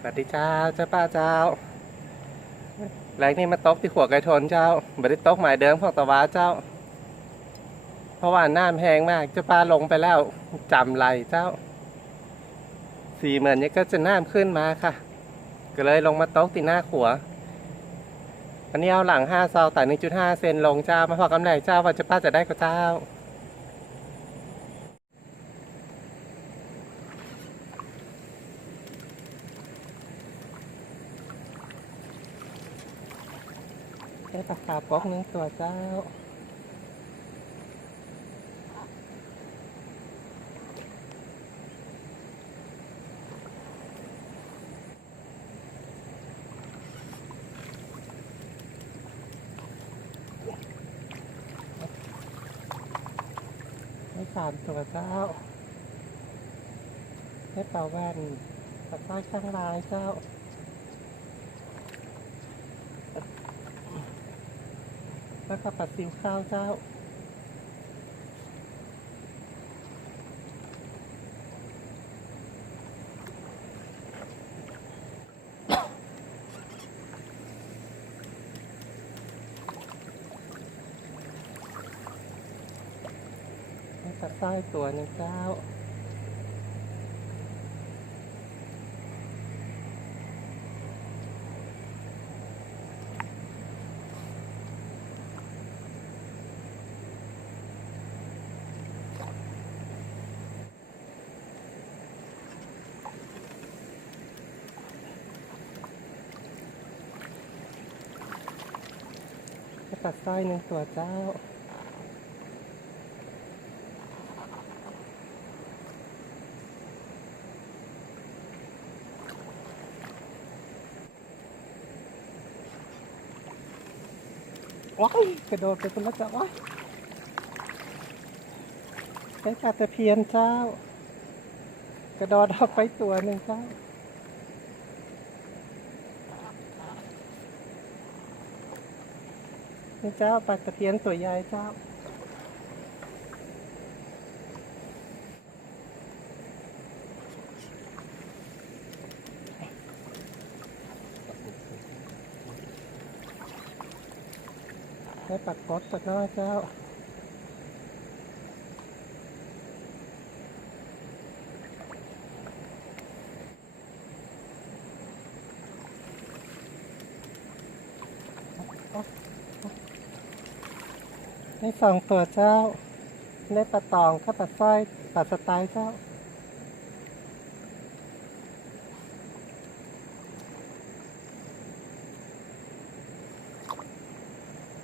สวัสดีเจ้าเจ้าป้าเจ้าแรงนี่มาตกที่ขัวไก่ทนเจ้าไม่ได้ตกหมายเดิมของตะวาเจ้า เพราะว่าน้ำแห้งมากเจ้าป้าลงไปแล้วจำไหลเจ้า สี่เหมือนนี้ก็จะน้ำขึ้นมาค่ะ ก็เลยลงมาตกที่หน้าขัวอันนี้เอาหลังห้าซาวแต่หนึ่งจุดห้าเซนลงเจ้ามาพอกำไรเจ้าว่าเจ้าป้าจะได้ก็เจ้า ได้ปลาคาป๊อกหนึ่งตัวเจ้าได้สามตัวเจ้าได้ปลาแว่นปลาสร้ข้างลายเจ้า แล้วก็ปลาซิวข้าวเจ้าให้ปลาสร้อยตัวหนึงเจ้า ให้ปลาสร้อยหนึ่งตัวเจ้า ว้ายกระโดดไปคนละจ้าว้ายใช้ปลาตะเพียนเจ้า กระโดดออกไปตัวหนึ่งเจ้า นี่เจ้าปลาตะเพียนตัวใหญ่เจ้าได้ปักกดปักน้อยเจ้าอ ได้สองตัวเจ้า ได้ปลาตองกับปลาสร้อยปลาสไตล์เจ้า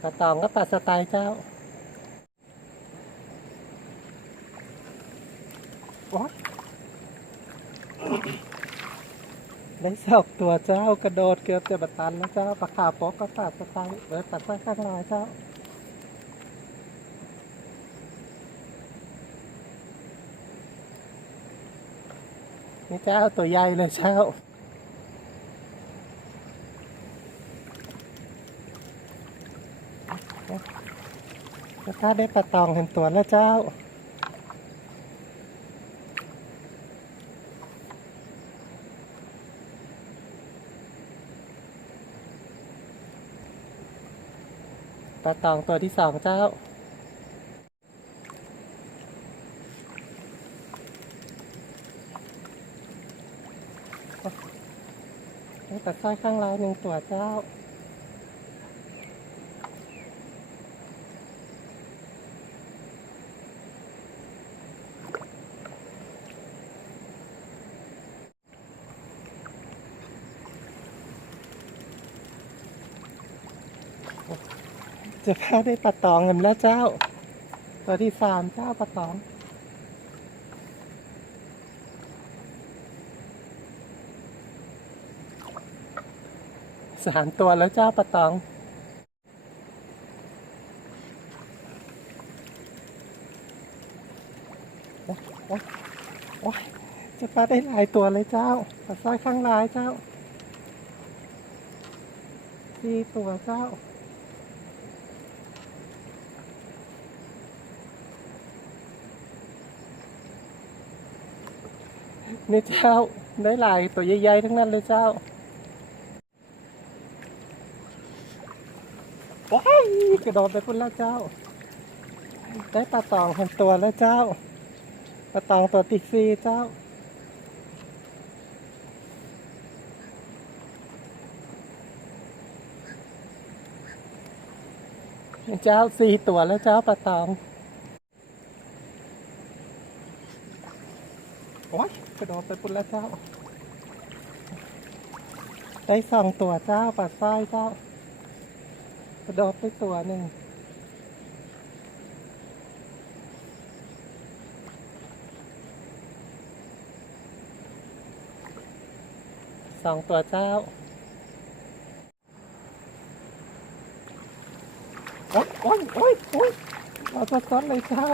ปลาตองกับปลาสไตล์เจ้าว้ายได้สองตัวเจ้ากระโดดเกือบจะบัตันแล้วเจ้าปลาขาวโป๊กกับปลาสไตล์เออปลาสร้อยข้างลายเจ้า นี่เจ้าตัวใหญ่เลยเจ้า แล้วถ้าได้ปลาตองเห็นตัวแล้วเจ้า ปลาตองตัวที่สองเจ้า ได้ปลาสร้อยข้างลาหนึ่งตัวเจ้า จะพาได้ปลาตองกันแล้วเจ้า ตัวที่สามเจ้าปลาตอง สามตัวแล้วเจ้าปลาตอง โอ๊ยโอ๊ยโอ๊ยจะปลาได้หลายตัวเลยเจ้าปลาสร้อยข้างลายเจ้าสี่ตัวเจ้านี่เจ้าได้หลายตัวใหญ่ๆทั้งนั้นเลยเจ้าว้าย กระโดดไปพุ่นแล้วเจ้า ได้ปลาตองพันตัวแล้วเจ้าปลาตองตัวติดซีเจ้าเจ้าสี่ตัวแล้วเจ้าปลาตองโอ้ยกระโดดไปพุ่นแล้วเจ้า ได้สองตัวเจ้าปลาสร้อยเจ้า กระโดดไปตัวหนึ่งสองตัวเจ้าโอ๊ยโอ๊ยโอ๊ยโอ๊ยเราจะซ้อนเลยเจ้า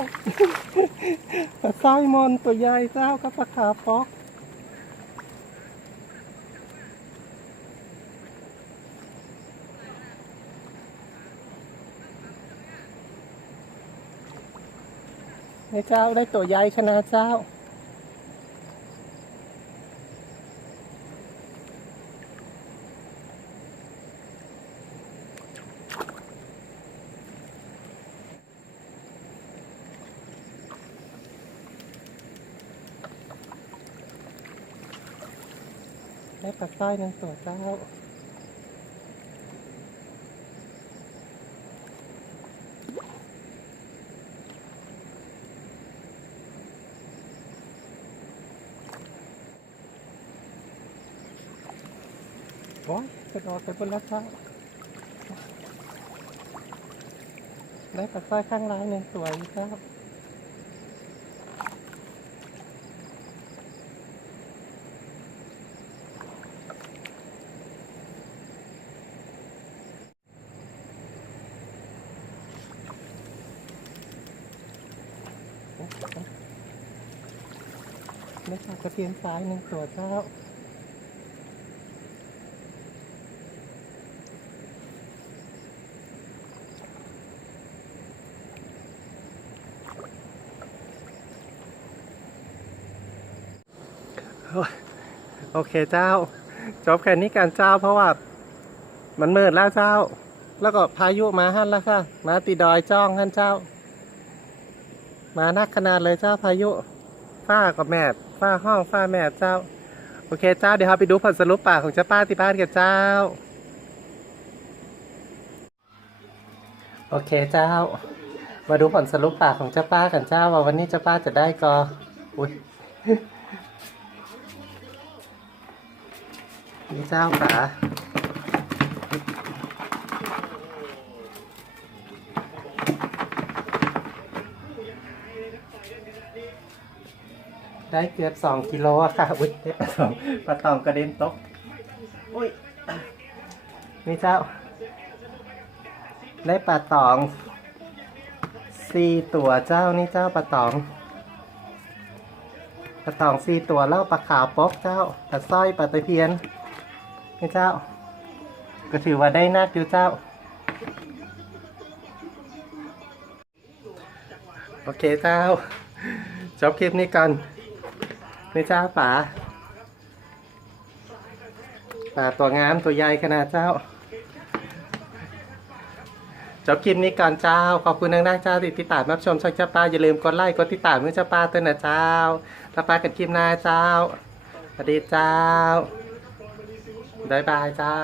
ปลาสร้อยมอนตัวใหญ่เจ้ากับปลาขาป๊อก นี่เจ้าได้ตัวใหญ่ขนาดเจ้า ได้ปลาสร้อยหนึ่งตัวเจ้า ระโดดไปบนแล้วเจ้าได้ปลาสร้อยข้างล่างหนึ่งตัวอีกเจ้าได้ปลากระเทียมซ้ายหนึ่งตัวเจ้า โอเคเจ้า จบแค่นี้การเจ้าเพราะว่า มันมืดแล้วเจ้า แล้วก็พายุมาฮั่นแล้วค่ะมาตีดอยจ้องฮั่นเจ้า มานักขนาดเลยเจ้าพายุฝ้ากับแมบฝ้าห้องฝ้าแมบเจ้า โอเคเจ้าเดี๋ยวเราไปดูผลสรุปป่ากของเจ้าป้าที่บ้านกันเจ้า โอเคเจ้า มาดูผลสรุปป่ากของเจ้าป้ากันเจ้าว่าวันนี้เจ้าป้าจะได้กออุ้ย นี่เจ้าขาได้เกือบสองกิโลอะค่ะ อุ้ยได้ปลาตองปลาตองกระเด็นตก อุ้ยนี่เจ้า ได้ปลาตองสี่ตัวเจ้านี่เจ้าปลาตองปลาตองสี่ตัวแล้วปลาขาวปอกเจ้าปลาสร้อยปลาตะเพียน เจ้า ก็ถือว่าได้นักอยู่เจ้า โอเคเจ้า จบคลิปนี้กันนี่เจ้าป๋าป่าตัวงามตัวใหญ่ขนาดเจ้า จบคลิปนี้ก่อนเจ้า ขอบคุณนักๆเจ้าที่ติดตามรับชมช่องเจ้าป้าอย่าลืมกดไลค์กดติดตามเพื่อเจ้าป้าตัวนะเจ้าแล้วป้ากันคลิปหน้าเจ้าสวัสดีเจ้า บายบายเจ้า